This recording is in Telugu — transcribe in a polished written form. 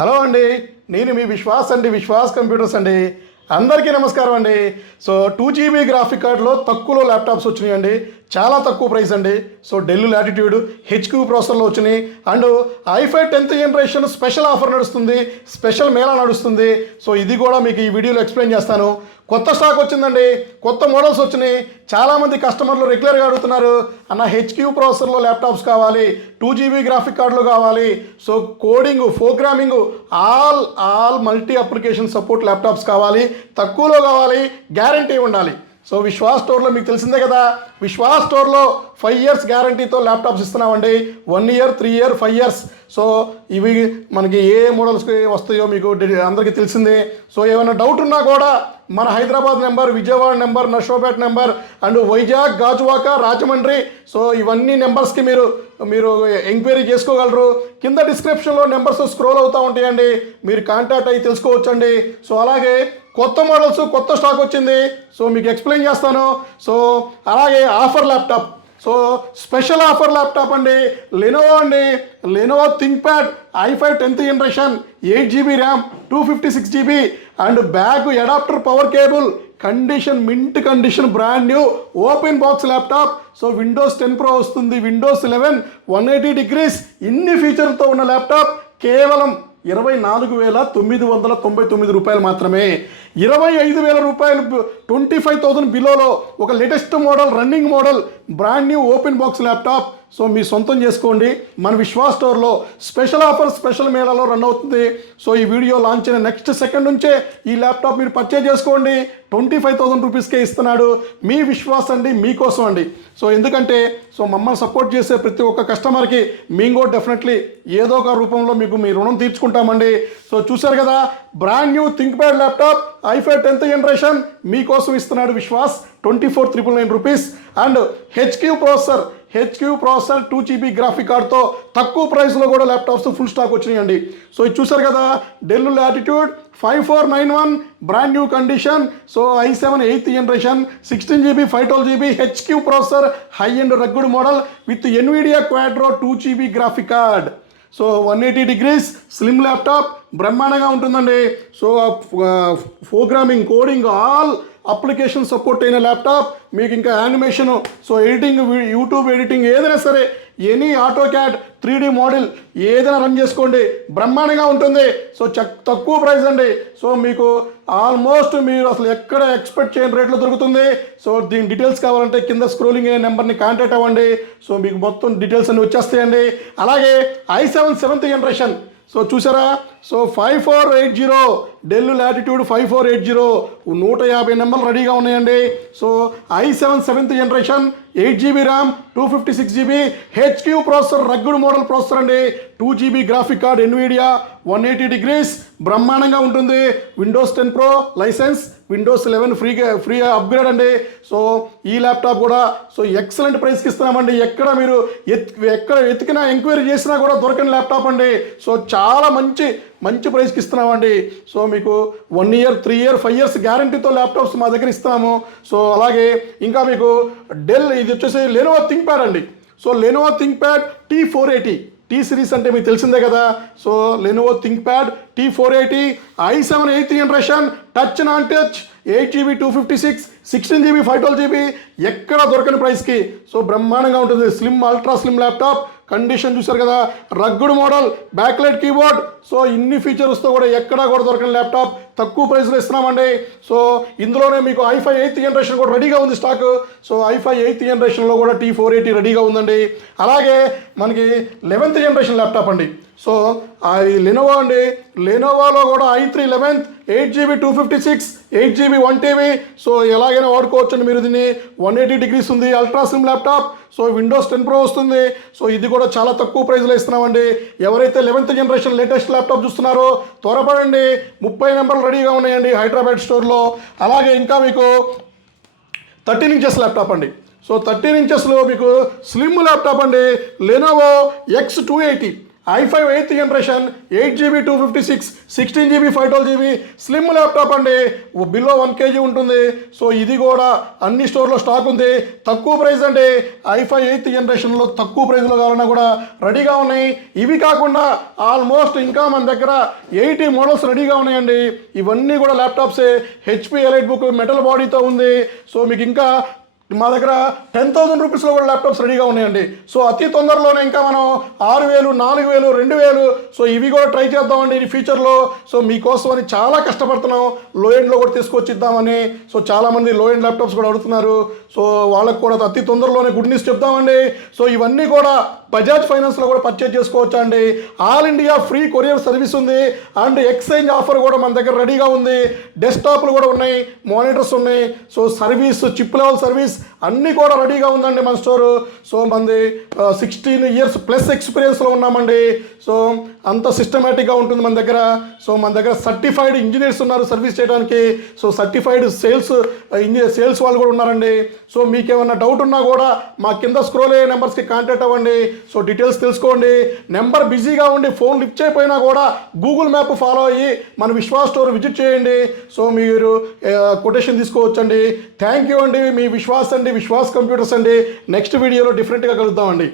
హలో అండి, నేను మీ విశ్వాస్ అండి, విశ్వాస్ కంప్యూటర్స్ అండి. అందరికీ నమస్కారం అండి. సో 2GB గ్రాఫిక్ కార్డులో తక్కువలో ల్యాప్టాప్స్ వచ్చినాయండి. చాలా తక్కువ ప్రైస్ అండి. సో డెల్ లాటిట్యూడ్ హెచ్క్యూ ప్రాసెసర్లో వచ్చినాయి. And i five 10th generation special offer నడుస్తుంది, స్పెషల్ మేళా నడుస్తుంది. సో ఇది కూడా మీకు ఈ వీడియోలో ఎక్స్ప్లెయిన్ చేస్తాను. కొత్త స్టాక్ వచ్చిందండి, కొత్త మోడల్స్ వచ్చినాయి. చాలామంది కస్టమర్లు రెగ్యులర్గా అడుగుతున్నారు, అన్న హెచ్క్యూ ప్రాసెసర్లో ల్యాప్టాప్స్ కావాలి, 2GB గ్రాఫిక్ కార్డులు కావాలి. So coding, programming all multi application support laptops కావాలి, తక్కువలో కావాలి, గ్యారంటీ ఉండాలి. సో విశ్వాస్ స్టోర్లో మీకు తెలిసిందే కదా, విశ్వాస్ స్టోర్లో 5 years గ్యారంటీతో ల్యాప్టాప్స్ ఇస్తున్నామండి. 1 year, 3 year, 5 years. సో ఇవి మనకి ఏ మోడల్స్కి వస్తాయో మీకు అందరికీ తెలిసిందే. సో ఏమైనా డౌట్ ఉన్నా కూడా మన Hyderabad number, Vijayawada number, Narasaraopet number and Vizag, Gajuwaka, Rajahmundry, so ఇవన్నీ నెంబర్స్కి మీరు ఎంక్వైరీ చేసుకోగలరు. కింద డిస్క్రిప్షన్లో నెంబర్స్ స్క్రోల్ అవుతూ ఉంటాయండి, మీరు కాంటాక్ట్ అయ్యి తెలుసుకోవచ్చండి. సో అలాగే కొత్త మోడల్స్, కొత్త స్టాక్ వచ్చింది. సో మీకు ఎక్స్ప్లెయిన్ చేస్తాను. సో అలాగే offer laptop, so special offer laptop అండి, లెనోవో అండి. Lenovo ThinkPad i five 10th generation 8GB RAM, 256GB and bag, adapter, power cable, condition mint condition, brand new open box laptop. So Windows 10 Pro వస్తుంది, విండోస్ 11, 180 degrees, ఇన్ని ఫీచర్లతో ఉన్న ల్యాప్టాప్ కేవలం 24,999 రూపాయలు మాత్రమే. 25,000 రూపాయలు, 25,000 బిలోలో ఒక latest model, running model, brand new open box laptop. So మీ సొంతం చేసుకోండి. మన విశ్వాస్ స్టోర్లో స్పెషల్ ఆఫర్, స్పెషల్ మేళాలో రన్ అవుతుంది. సో ఈ వీడియో లాంచ్ అయిన నెక్స్ట్ సెకండ్ నుంచే ఈ ల్యాప్టాప్ మీరు పర్చేజ్ చేసుకోండి. 25,000 రూపీస్కే ఇస్తున్నాడు మీ విశ్వాస్ అండి, మీకోసం అండి. సో ఎందుకంటే సో మమ్మల్ని సపోర్ట్ చేసే ప్రతి ఒక్క కస్టమర్కి మేము కూడా డెఫినెట్లీ ఏదో ఒక రూపంలో మీకు మీ రుణం తీర్చుకుంటామండి. సో చూశారు కదా, brand new ThinkPad laptop i five 10th generation మీకోసం ఇస్తున్నాడు Vishwas, 24,999 rupees. And HQ processor 2GB graphic కార్డ్తో తక్కువ ప్రైస్లో కూడా ల్యాప్టాప్స్ ఫుల్ స్టాక్ వచ్చినాయండి. సో ఇది చూసారు కదా, Dell Latitude 5491 brand new condition. So i7 8th generation 16GB 512GB HQ processor, high and rugged model with Nvidia Quadro 2GB graphic card. So 180 degrees slim laptop, బ్రహ్మాండంగా ఉంటుందండి. So programming, coding, all application support అయిన ల్యాప్టాప్. మీకు ఇంకా animation, so editing, YouTube editing, ఏదైనా సరే, ఎనీ ఆటోక్యాడ్, 3D మోడల్ ఏదైనా రన్ చేసుకోండి, బ్రహ్మాండంగా ఉంటుంది. సో తక్కువ ప్రైస్ అండి. సో మీకు ఆల్మోస్ట్ మీరు అసలు ఎక్కడ ఎక్స్పెక్ట్ చేయని రేట్లో దొరుకుతుంది. సో దీని డీటెయిల్స్ కావాలంటే కింద స్క్రోలింగ్ అయ్యే నెంబర్ని కాంటాక్ట్ అవ్వండి. సో మీకు మొత్తం డీటెయిల్స్ అన్ని వచ్చేస్తాయండి. అలాగే i7 7th జనరేషన్, సో చూసారా, సో 5480 డెల్ లాటిట్యూడ్ 5480, 150 నెంబర్లు రెడీగా ఉన్నాయండి. So i7 7th generation 8GB RAM, 256GB HQ processor, rugged model processor అండి, 2GB graphic card, NVIDIA, 180 degrees, బ్రహ్మాండంగా ఉంటుంది. Windows 10 Pro license, Windows 11 free upgrade అండి. సో ఈ ల్యాప్టాప్ కూడా సో ఎక్సలెంట్ ప్రైస్కి ఇస్తున్నామండి. ఎక్కడ మీరు ఎక్కడ వెతికినా, ఎంక్వైరీ చేసినా కూడా దొరకని ల్యాప్టాప్ అండి. సో చాలా మంచి ప్రైస్కి ఇస్తున్నామండి. సో మీకు 1 year, 3 year, 5 years గ్యారంటీతో ల్యాప్టాప్స్ మా దగ్గర ఇస్తున్నాము. సో అలాగే ఇంకా మీకు డెల్, ఇది వచ్చేసి లెనోవో థింక్ప్యాడ్ అండి. So Lenovo ThinkPad T480, T series అంటే మీకు తెలిసిందే కదా. So Lenovo ThinkPad T480 i7 8th generation, touch non touch, 8GB 256, 16GB 512GB, ఎక్కడ దొరకని ప్రైస్కి. సో బ్రహ్మాండంగా ఉంటుంది. Slim, ultra slim laptop. Condition చూసారు కదా, rugged model, backlight keyboard. So ఇన్ని ఫీచర్స్తో కూడా ఎక్కడా కూడా దొరకని ల్యాప్టాప్ తక్కువ ప్రైస్లో ఇస్తున్నామండి. సో ఇందులోనే మీకు ఐఫై 8th జనరేషన్ కూడా రెడీగా ఉంది స్టాక్. సో ఐఫై 8th జనరేషన్లో కూడా T480 రెడీగా ఉందండి. అలాగే మనకి 11th జనరేషన్ ల్యాప్టాప్ అండి. సో అది లెనోవో అండి. లెనోవోలో కూడా i3 11th 8GB 256, 8GB 1TB. So ఎలాగైనా వాడుకోవచ్చండి మీరు దీన్ని. 180 degrees ఉంది, ultra slim laptop. So Windows 10 Pro వస్తుంది. సో ఇది కూడా చాలా తక్కువ ప్రైస్లో ఇస్తున్నామండి. ఎవరైతే 11th జనరేషన్ లేటెస్ట్ ల్యాప్టాప్ చూస్తున్నారో త్వరపడండి, 30 నెంబర్లు రెడీగా ఉన్నాయండి హైదరాబాద్ స్టోర్లో. అలాగే ఇంకా మీకు 13 inches ల్యాప్టాప్ అండి. సో 13 inchesలో మీకు స్లిమ్ ల్యాప్టాప్ అండి, Lenovo X280 i5 8th generation 8GB 256 16GB 512GB slim laptop అండి, బిలో 1 kg ఉంటుంది. సో ఇది కూడా అన్ని స్టోర్లో స్టాక్ ఉంది, తక్కువ ప్రైస్ అండి. i5 8th జనరేషన్లో తక్కువ ప్రైస్లో కావాలన్నా కూడా రెడీగా ఉన్నాయి. ఇవి కాకుండా ఆల్మోస్ట్ ఇంకా మన దగ్గర 80 మోడల్స్ రెడీగా ఉన్నాయండి. ఇవన్నీ కూడా ల్యాప్టాప్సే, హెచ్పి ఎలైట్ బుక్ మెటల్ బాడీతో ఉంది. సో మీకు ఇంకా మా దగ్గర 10,000 రూపీస్లో కూడా ల్యాప్టాప్స్ రెడీగా ఉన్నాయండి. సో అతి తొందరలోనే ఇంకా మనం 6,000, 4,000, 2,000 సో ఇవి కూడా ట్రై చేద్దామండి ఈ ఫ్యూచర్లో. సో మీకోసం అని చాలా కష్టపడుతున్నాం, లో ఎండ్లో కూడా తీసుకొచ్చిద్దామని. సో చాలామంది లో ఎండ్ ల్యాప్టాప్స్ కూడా అడుగుతున్నారు. సో వాళ్ళకు కూడా అతి తొందరలోనే గుడ్ న్యూస్ చెప్తామండి. సో ఇవన్నీ కూడా బజాజ్ ఫైనాన్స్లో కూడా పర్చేజ్ చేసుకోవచ్చా అండి. All India free courier service ఉంది అండ్ ఎక్స్చేంజ్ ఆఫర్ కూడా మన దగ్గర రెడీగా ఉంది. డెస్క్టాప్లు కూడా ఉన్నాయి, మానిటర్స్ ఉన్నాయి. So service, chip level service అన్నీ కూడా రెడీగా ఉందండి మన స్టోరు. సో మనది 16 years ప్లస్ ఎక్స్పీరియన్స్లో ఉన్నామండి. సో అంత సిస్టమేటిక్గా ఉంటుంది మన దగ్గర. సో మన దగ్గర సర్టిఫైడ్ ఇంజనీర్స్ ఉన్నారు సర్వీస్ చేయడానికి. సో సర్టిఫైడ్ సేల్స్ వాళ్ళు కూడా ఉన్నారండి. సో మీకు ఏమన్నా డౌట్ ఉన్నా కూడా మా కింద స్క్రోల్ అయ్యే నెంబర్స్కి కాంటాక్ట్ అవ్వండి. సో డీటెయిల్స్ తెలుసుకోండి. నెంబర్ బిజీగా ఉండి ఫోన్ లిఫ్ట్ చేయకపోయినా కూడా గూగుల్ మ్యాప్ ఫాలో అయ్యి మన విశ్వాస్ స్టోర్ విజిట్ చేయండి. సో మీరు కొటేషన్ తీసుకోవచ్చండి. థ్యాంక్ యూ అండి. మీ విశ్వాస్ అండి, విశ్వాస్ కంప్యూటర్స్ అండి. నెక్స్ట్ వీడియోలో డిఫరెంట్గా కలుద్దామండి.